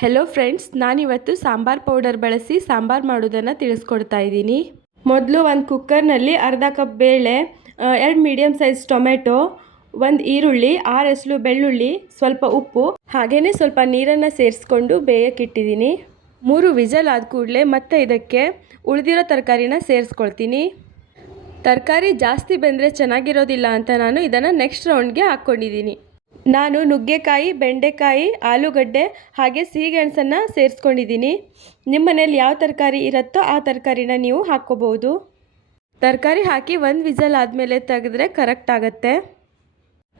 Hello friends, ನಾನಿವತ್ತು sambar powder ಬಳಸಿ ಸಾಂಬಾರ್ ಮಾಡೋದನ್ನು ತಿಳಿಸ್ಕೊಡ್ತಾ ಇದ್ದೀನಿ. ಮೊದಲು ಒಂದು ಕುಕ್ಕರ್ನಲ್ಲಿ ಅರ್ಧ ಕಪ್ ಬೇಳೆ, 2 ಮೀಡಿಯಮ್ ಸೈಜ್ ಟೊಮೆಟೊ, 1 ಈರುಳ್ಳಿ, 6 ಎಸಳು ಬೆಳ್ಳುಳ್ಳಿ, ಸ್ವಲ್ಪ ಉಪ್ಪು ಹಾಗೆಯೇ ಸ್ವಲ್ಪ ನೀರನ್ನು ಸೇರಿಸ್ಕೊಂಡು ಬೇಯಕ್ಕಿಟ್ಟಿದ್ದೀನಿ. 3 ವಿಜಲ್ ಆದ ಕೂಡಲೇ ಮತ್ತೆ ಇದಕ್ಕೆ ಉಳಿದಿರೋ ತರಕಾರಿನ ಸೇರಿಸ್ಕೊಳ್ತೀನಿ. ತರಕಾರಿ ಜಾಸ್ತಿ ಬೆಂದರೆ ಚೆನ್ನಾಗಿರೋದಿಲ್ಲ ಅಂತ ನಾನು ಇದನ್ನು ನೆಕ್ಸ್ಟ್ ರೌಂಡ್ಗೆ ಹಾಕ್ಕೊಂಡಿದ್ದೀನಿ. ನಾನು ನುಗ್ಗೆಕಾಯಿ, ಬೆಂಡೆಕಾಯಿ, ಆಲೂಗಡ್ಡೆ ಹಾಗೆ ಸಿಹಿಗೆಣಸನ್ನು ಸೇರಿಸ್ಕೊಂಡಿದ್ದೀನಿ. ನಿಮ್ಮ ಮನೇಲಿ ಯಾವ ತರಕಾರಿ ಇರುತ್ತೋ ಆ ತರಕಾರಿನ ನೀವು ಹಾಕ್ಕೋಬೋದು. ತರಕಾರಿ ಹಾಕಿ 1 ವಿಜಲ್ ಆದಮೇಲೆ ತೆಗೆದ್ರೆ ಕರೆಕ್ಟ್ ಆಗುತ್ತೆ.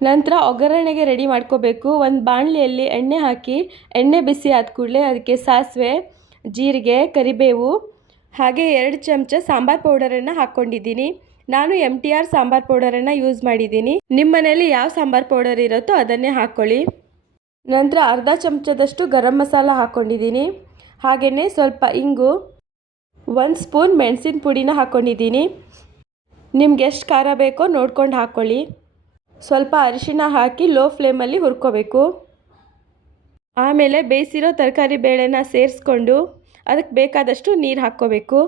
ನಂತರ ಒಗ್ಗರಣೆಗೆ ರೆಡಿ ಮಾಡ್ಕೋಬೇಕು. ಒಂದು ಬಾಣಲಿಯಲ್ಲಿ ಎಣ್ಣೆ ಹಾಕಿ ಎಣ್ಣೆ ಬಿಸಿ ಆದ ಕೂಡಲೇ ಅದಕ್ಕೆ ಸಾಸಿವೆ, ಜೀರಿಗೆ, ಕರಿಬೇವು ಹಾಗೆ 2 ಚಮಚ ಸಾಂಬಾರ್ ಪೌಡರನ್ನು ಹಾಕ್ಕೊಂಡಿದ್ದೀನಿ. ನಾನು MTR ಸಾಂಬಾರ್ ಪೌಡರನ್ನು ಯೂಸ್ ಮಾಡಿದ್ದೀನಿ. ನಿಮ್ಮ ಮನೇಲಿ ಯಾವ ಸಾಂಬಾರ್ ಪೌಡರ್ ಇರುತ್ತೋ ಅದನ್ನೇ ಹಾಕ್ಕೊಳ್ಳಿ. ನಂತರ ಅರ್ಧ ಚಮಚದಷ್ಟು ಗರಂ ಮಸಾಲ ಹಾಕ್ಕೊಂಡಿದ್ದೀನಿ. ಹಾಗೆಯೇ ಸ್ವಲ್ಪ ಇಂಗು, 1 ಸ್ಪೂನ್ ಮೆಣಸಿನ ಪುಡಿನ ಹಾಕ್ಕೊಂಡಿದ್ದೀನಿ. ನಿಮ್ಗೆ ಎಷ್ಟು ಖಾರ ಬೇಕೋ ನೋಡ್ಕೊಂಡು ಹಾಕ್ಕೊಳ್ಳಿ. ಸ್ವಲ್ಪ ಅರಿಶಿಣ ಹಾಕಿ ಲೋ ಫ್ಲೇಮಲ್ಲಿ ಹುರ್ಕೋಬೇಕು. ಆಮೇಲೆ ಬೇಯಿಸಿರೋ ತರಕಾರಿ ಬೇಳೆನ ಸೇರಿಸ್ಕೊಂಡು ಅದಕ್ಕೆ ಬೇಕಾದಷ್ಟು ನೀರು ಹಾಕ್ಕೋಬೇಕು.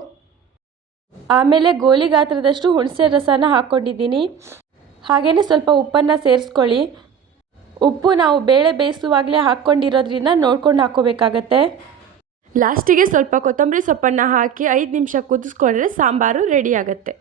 ಆಮೇಲೆ ಗೋಲಿ ಗಾತ್ರದಷ್ಟು ಹುಣಸೆ ರಸನ ಹಾಕ್ಕೊಂಡಿದ್ದೀನಿ. ಹಾಗೆಯೇ ಸ್ವಲ್ಪ ಉಪ್ಪನ್ನು ಸೇರಿಸ್ಕೊಳ್ಳಿ. ಉಪ್ಪು ನಾವು ಬೇಳೆ ಬೇಯಿಸುವಾಗಲೇ ಹಾಕ್ಕೊಂಡಿರೋದ್ರಿಂದ ನೋಡ್ಕೊಂಡು ಹಾಕ್ಕೋಬೇಕಾಗತ್ತೆ. ಲಾಸ್ಟಿಗೆ ಸ್ವಲ್ಪ ಕೊತ್ತಂಬರಿ ಸೊಪ್ಪನ್ನು ಹಾಕಿ 5 ನಿಮಿಷ ಕುದಿಸ್ಕೊಂಡ್ರೆ ಸಾಂಬಾರು ರೆಡಿ ಆಗುತ್ತೆ.